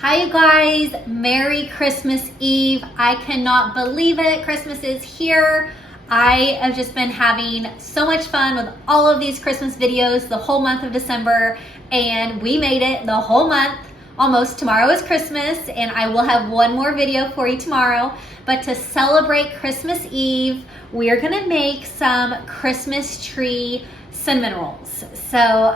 Hi you guys, Merry Christmas Eve. I cannot believe it, Christmas is here. I have just been having so much fun with all of these Christmas videos the whole month of December, and we made it the whole month. Almost. Tomorrow is Christmas, and I will have one more video for you tomorrow. But to celebrate Christmas Eve, we are gonna make some Christmas tree cinnamon rolls. So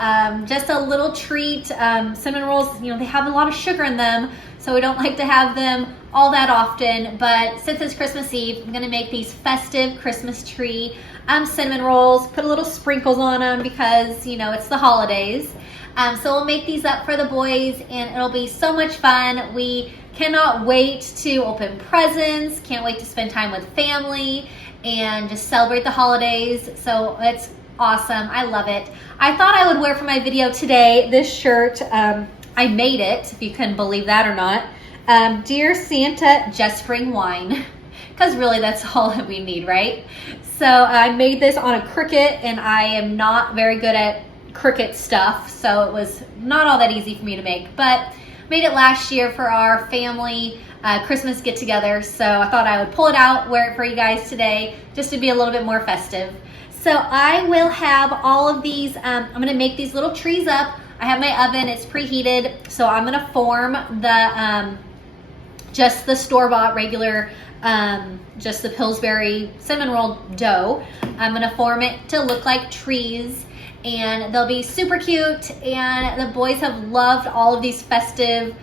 just a little treat. Cinnamon rolls, you know, they have a lot of sugar in them, so we don't like to have them all that often. But since it's Christmas Eve, I'm gonna make these festive Christmas tree cinnamon rolls, put a little sprinkles on them because, you know, it's the holidays. So we'll make these up for the boys, and it'll be so much fun. We cannot wait to open presents, can't wait to spend time with family and just celebrate the holidays. So it's awesome. I love it. I thought I would wear for my video today this shirt. I made it, if you can believe that or not. Dear Santa, just bring wine. Because really that's all that we need, right? So I made this on a Cricut, and I am not very good at Cricut stuff, so it was not all that easy for me to make, but made it last year for our family Christmas get together. So I thought I would pull it out, wear it for you guys today, just to be a little bit more festive. So I will have all of these, I'm gonna make these little trees up. I have my oven, it's preheated, so I'm gonna form the, just the store-bought regular, just the Pillsbury cinnamon roll dough. I'm gonna form it to look like trees, and they'll be super cute, and the boys have loved all of these festive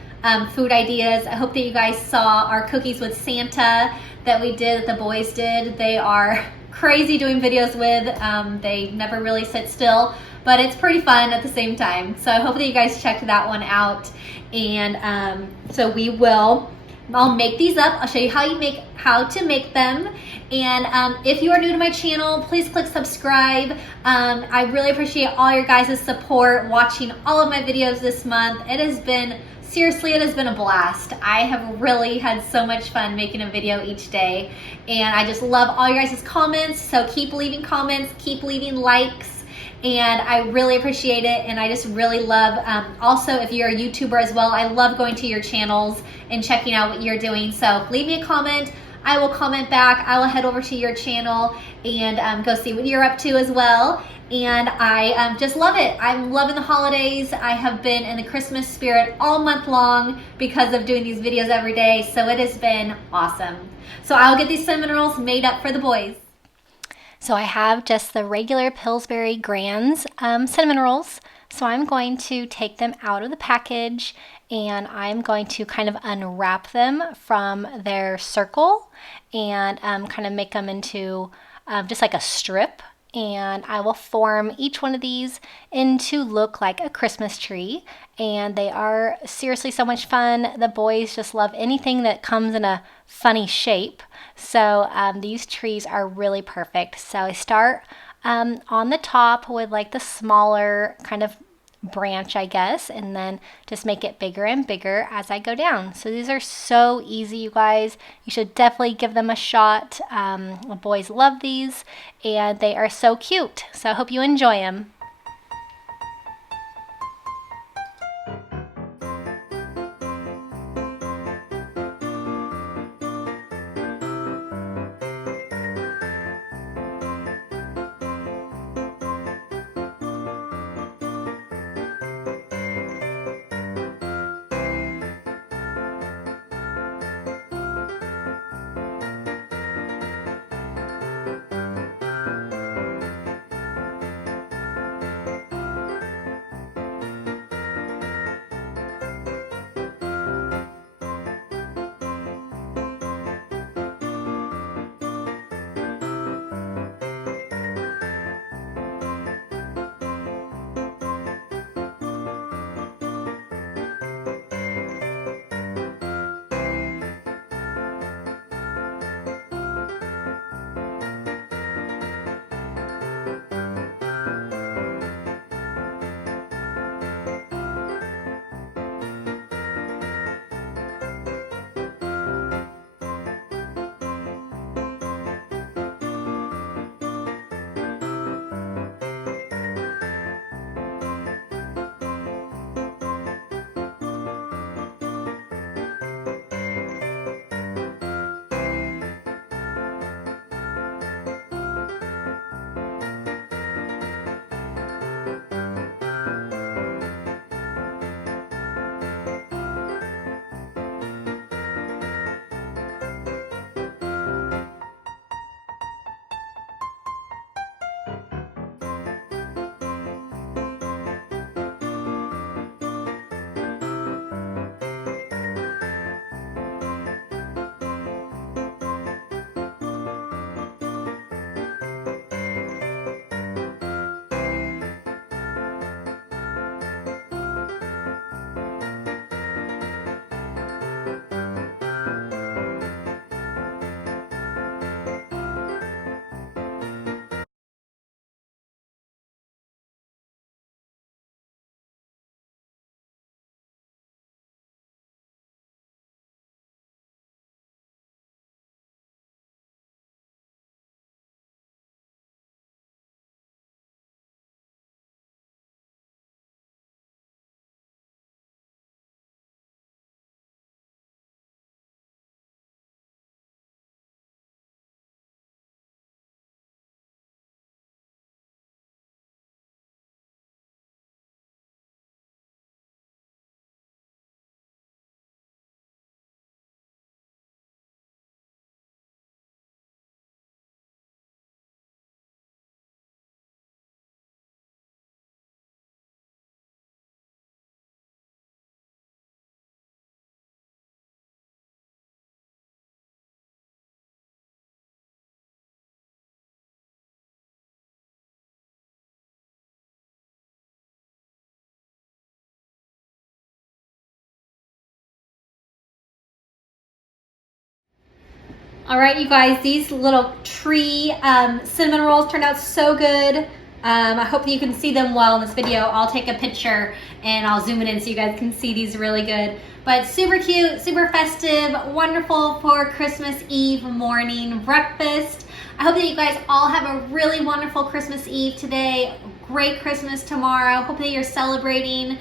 food ideas. I hope that you guys saw our cookies with Santa that we did, that the boys did. They are crazy doing videos with. They never really sit still, but it's pretty fun at the same time. So I hope that you guys checked that one out. And so I'll make these up. I'll show you how to make them. And if you are new to my channel, please click subscribe. I really appreciate all your guys' support watching all of my videos this month. Seriously, it has been a blast. I have really had so much fun making a video each day, and I just love all your guys' comments. So keep leaving comments, keep leaving likes, and I really appreciate it. And I just really love, also if you're a YouTuber as well, I love going to your channels and checking out what you're doing. So leave me a comment, I will comment back. I will head over to your channel and go see what you're up to as well. And I just love it. I'm loving the holidays. I have been in the Christmas spirit all month long because of doing these videos every day. So it has been awesome. So I'll get these cinnamon rolls made up for the boys. So I have just the regular Pillsbury Grands cinnamon rolls. So I'm going to take them out of the package, and I'm going to kind of unwrap them from their circle and kind of make them into just like a strip. And I will form each one of these into look like a Christmas tree, and they are seriously so much fun. The boys just love anything that comes in a funny shape, so these trees are really perfect. So I start on the top with like the smaller kind of branch, I guess, and then just make it bigger and bigger as I go down. So these are so easy, you guys. You should definitely give them a shot. The boys love these, and they are so cute. So I hope you enjoy them. All right, you guys, these little tree cinnamon rolls turned out so good. I hope that you can see them well in this video. I'll take a picture and I'll zoom it in so you guys can see these really good. But super cute, super festive, wonderful for Christmas Eve morning breakfast. I hope that you guys all have a really wonderful Christmas Eve today. Great Christmas tomorrow. Hope that you're celebrating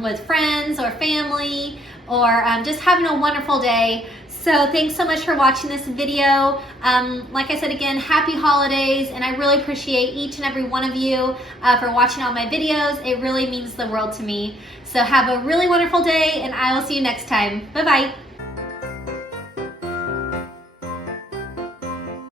with friends or family, or just having a wonderful day. So thanks so much for watching this video. Like I said again, happy holidays, and I really appreciate each and every one of you for watching all my videos. It really means the world to me. So have a really wonderful day, and I will see you next time. Bye-bye.